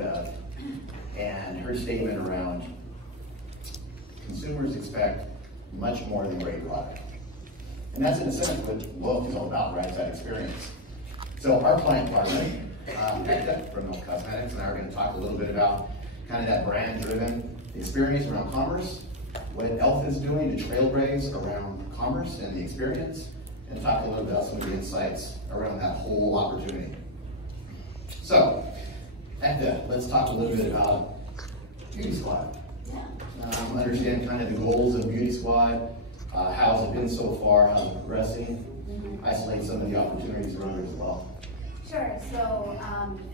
and her statement around consumers expect much more than great product. And that's in a sense what loyalty is all about, right? It's that experience. So our client partner, Ektra from e.l.f. Cosmetics, and I are going to talk a little bit about kind of that brand-driven experience around commerce, what e.l.f. is doing to trailblaze around commerce and the experience, and talk a little bit about some of the insights around that whole opportunity. So, Ekta, let's talk a little bit about Beauty Squad. Understand kind of the goals of Beauty Squad, how's it been so far, how's it progressing, isolate some of the opportunities around it as well. Sure, so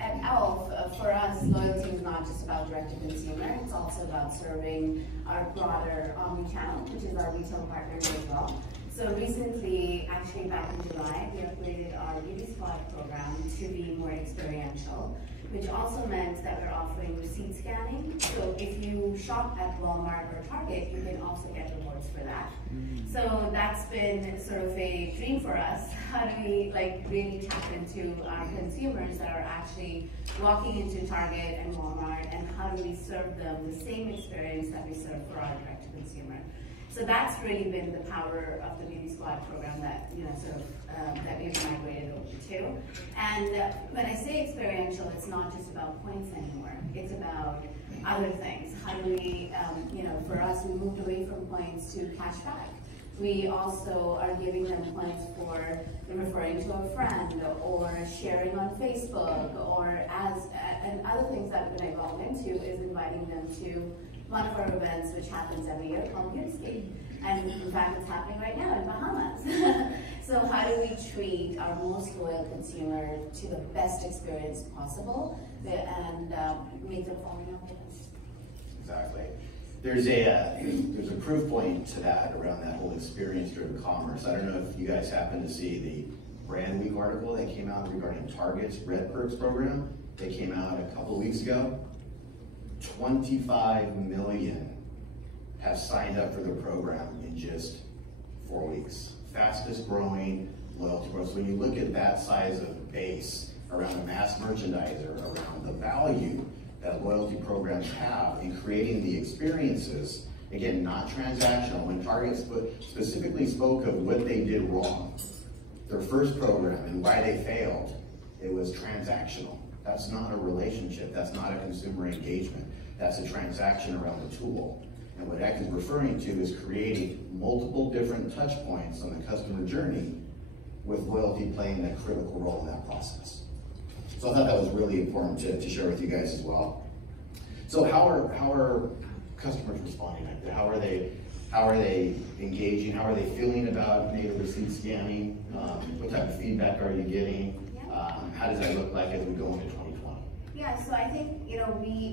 at e.l.f., for us, loyalty is not just about direct-to-consumer, it's also about serving our broader omni-channel, which is our retail partners as well. So recently, actually back in July, we upgraded our Beauty Squad program to be more experiential, which also meant that we're offering receipt scanning. So if you shop at Walmart or Target, you can also get rewards for that. So that's been sort of a dream for us. How do we really tap into our consumers that are actually walking into Target and Walmart, and how do we serve them the same experience that we serve for our direct-to-consumer? So that's really been the power of the Beauty Squad program that that we've migrated over to. And when I say experiential, it's not just about points anymore. It's about other things. How do we, for us, we moved away from points to cashback. We also are giving them points for referring to a friend or sharing on Facebook, or and other things that we're going to evolve into is inviting them to one of our events, which happens every year, called Beautyscape. And in fact, it's happening right now in Bahamas. So how do we treat our most loyal consumer to the best experience possible and make them fall in love with us? Exactly. There's a proof point to that around that whole experience-driven commerce. I don't know if you guys happen to see the Brand Week article that came out regarding Target's Red Perks program. They came out a couple of weeks ago. 25 million have signed up for the program in just 4 weeks. Fastest growing loyalty program. So when you look at that size of base around a mass merchandiser, around the value that loyalty programs have in creating the experiences, again, not transactional. When Target specifically spoke of what they did wrong, their first program and why they failed, it was transactional. That's not a relationship, that's not a consumer engagement. That's a transaction around the tool. And what Ekta is referring to is creating multiple different touch points on the customer journey with loyalty playing a critical role in that process. So I thought that was really important to share with you guys as well. So how are customers responding? How are they engaging? How are they feeling about maybe receipt scanning? What type of feedback are you getting? How does that look like as we go into 2020? Yeah, so I think,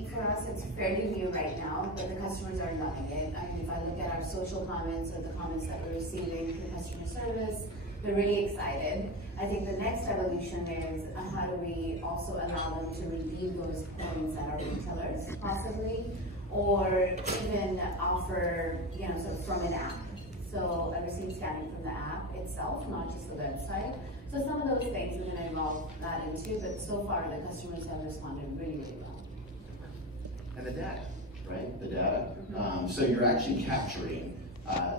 for us, it's fairly new right now, but the customers are loving it. I mean, if I look at our social comments or the comments that we're receiving for customer service, we're really excited. I think the next evolution is how do we also allow them to redeem those points at our retailers, possibly, or even offer, sort of from an app. So a receipt scanning from the app itself, not just the website. So some of those things we're going to evolve that into, but so far the customers have responded really, really well. And the data, right? The data. So you're actually capturing.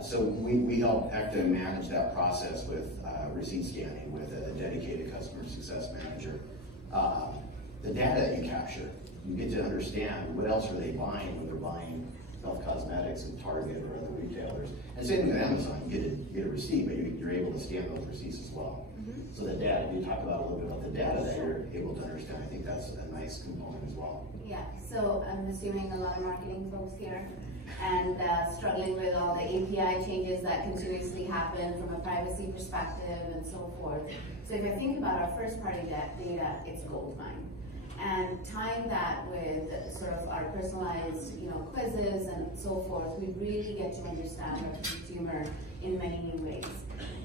So we help Ekta manage that process with receipt scanning with a dedicated customer success manager. The data that you capture, you get to understand what else are they buying when they're buying e.l.f. Cosmetics and Target or other retailers. And same thing with Amazon, you get a receipt, but you're able to scan those receipts as well. So the data, you talk about a little bit about the data that you're able to understand. I think that's a nice component as well. Yeah, so I'm assuming a lot of marketing folks here and struggling with all the API changes that continuously happen from a privacy perspective and so forth. So if I think about our first party data, it's gold mine. And tying that with sort of our personalized, quizzes and so forth, we really get to understand our consumer in many new ways.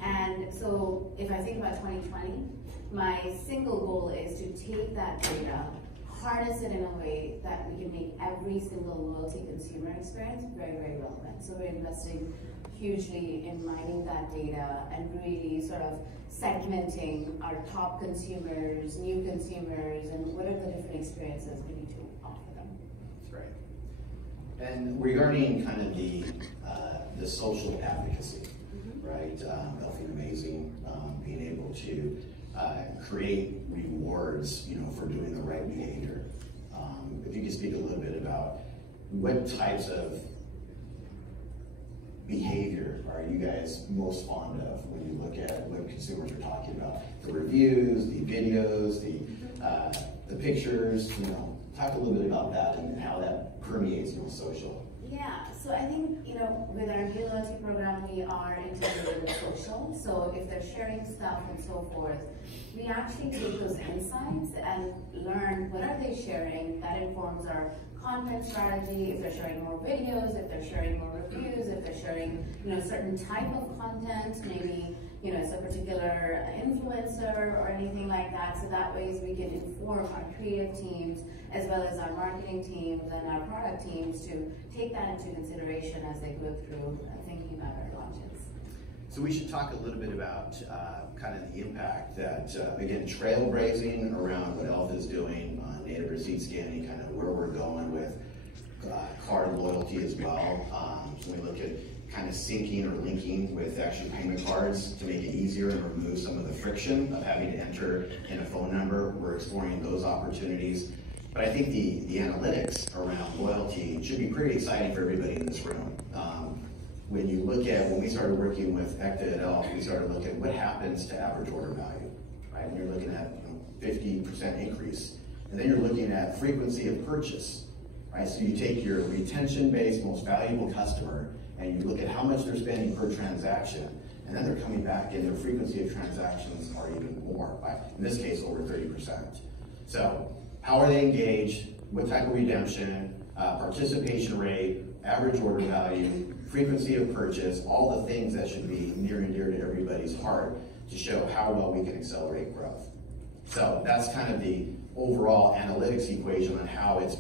And so if I think about 2020, my single goal is to take that data, harness it in a way that we can make every single loyalty consumer experience very, very relevant. So we're investing hugely in mining that data and really sort of segmenting our top consumers, new consumers, and what are the different experiences we need to offer them. That's right. And regarding kind of the social advocacy, right? Healthy and Amazing, being able to create rewards, for doing the right behavior. If you could speak a little bit about what types of behavior are you guys most fond of when you look at what consumers are talking about? The reviews, the videos, the pictures, talk a little bit about that and how that permeates social. Yeah, so I think, with our new loyalty program, we are integrated with social. So if they're sharing stuff and so forth, we actually take those insights and learn what are they sharing. That informs our content strategy. If they're sharing more videos, if they're sharing more reviews, if they're sharing, certain type of content, maybe, it's a particular influencer or anything like that. So that ways we can inform our creative teams as well as our marketing teams and our product teams to take that into consideration as they go through thinking about our launches. So we should talk a little bit about kind of the impact that, again, trailblazing around what e.l.f. is doing on native receipt scanning, kind of where we're going with card loyalty as well. So we look at kind of syncing or linking with actual payment cards to make it easier and remove some of the friction of having to enter in a phone number. We're exploring those opportunities. But I think the analytics around loyalty should be pretty exciting for everybody in this room. When you look at, when we started working with Ekta at e.l.f., we started looking at what happens to average order value, right? And you're looking at 50% increase. And then you're looking at frequency of purchase, right? So you take your retention-based, most valuable customer, and you look at how much they're spending per transaction, and then they're coming back and their frequency of transactions are even more, in this case, over 30%. So how are they engaged? What type of redemption, participation rate, average order value, frequency of purchase, all the things that should be near and dear to everybody's heart to show how well we can accelerate growth. So that's kind of the overall analytics equation on how it's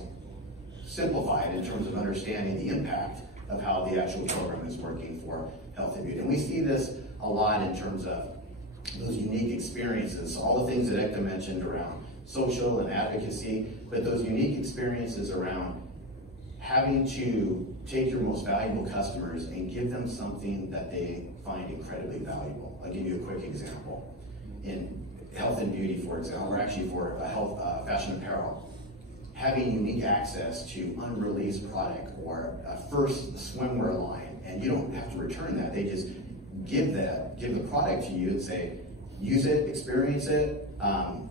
simplified in terms of understanding the impact of how the actual program is working for health and beauty. And we see this a lot in terms of those unique experiences, so all the things that Ekta mentioned around social and advocacy, but those unique experiences around having to take your most valuable customers and give them something that they find incredibly valuable. I'll give you a quick example. In health and beauty, for example, or actually for health, fashion apparel, having unique access to unreleased product or a first swimwear line, and you don't have to return that. They just give the product to you and say, use it, experience it,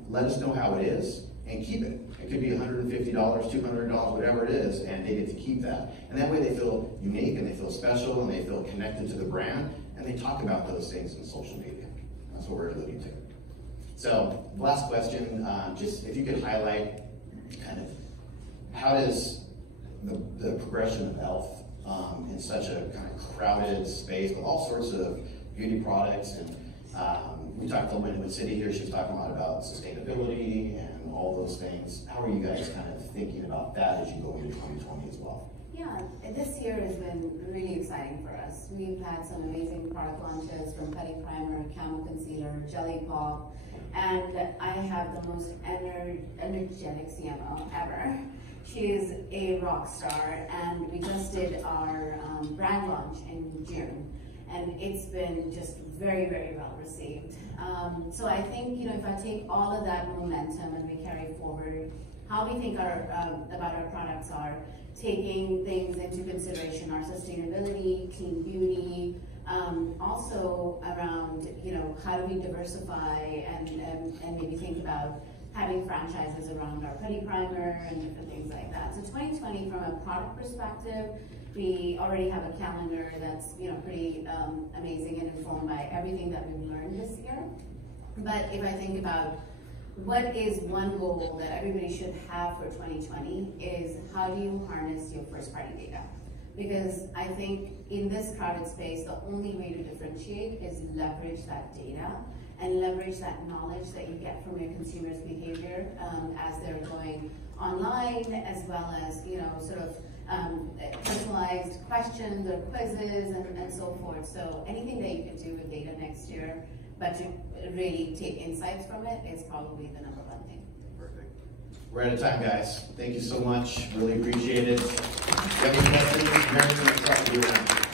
let us know how it is, and keep it. It could be $150, $200, whatever it is, and they get to keep that. And that way they feel unique, and they feel special, and they feel connected to the brand, and they talk about those things in social media. That's what we're alluding to. So, last question, just if you could highlight kind of how does the progression of e.l.f. In such a kind of crowded space with all sorts of beauty products, and we talked a little bit with Cindy here, she was talking a lot about sustainability and all those things. How are you guys kind of thinking about that as you go into 2020 as well? Yeah, this year has been really exciting for us. We've had some amazing product launches from Putty Primer, Camo Concealer, Jelly Pop, and I have the most energetic CMO ever. She is a rock star, and we just did our brand launch in June, and it's been just very, very well received. So I think, if I take all of that momentum and we carry forward, how we think about our products are taking things into consideration, our sustainability, clean beauty, also around, how do we diversify and maybe think about having franchises around our Putty Primer and different things like that. So 2020, from a product perspective, we already have a calendar that's pretty amazing and informed by everything that we've learned this year. But if I think about what is one goal that everybody should have for 2020 is how do you harness your first party data? Because I think in this crowded space, the only way to differentiate is leverage that data and leverage that knowledge that you get from your consumers' behavior as they're going online, as well as personalized questions or quizzes and so forth. So anything that you can do with data next year, but to really take insights from it is probably the number one thing. Perfect. We're out of time, guys. Thank you so much. Really appreciate it. If you have any questions, Mary, talk to you around.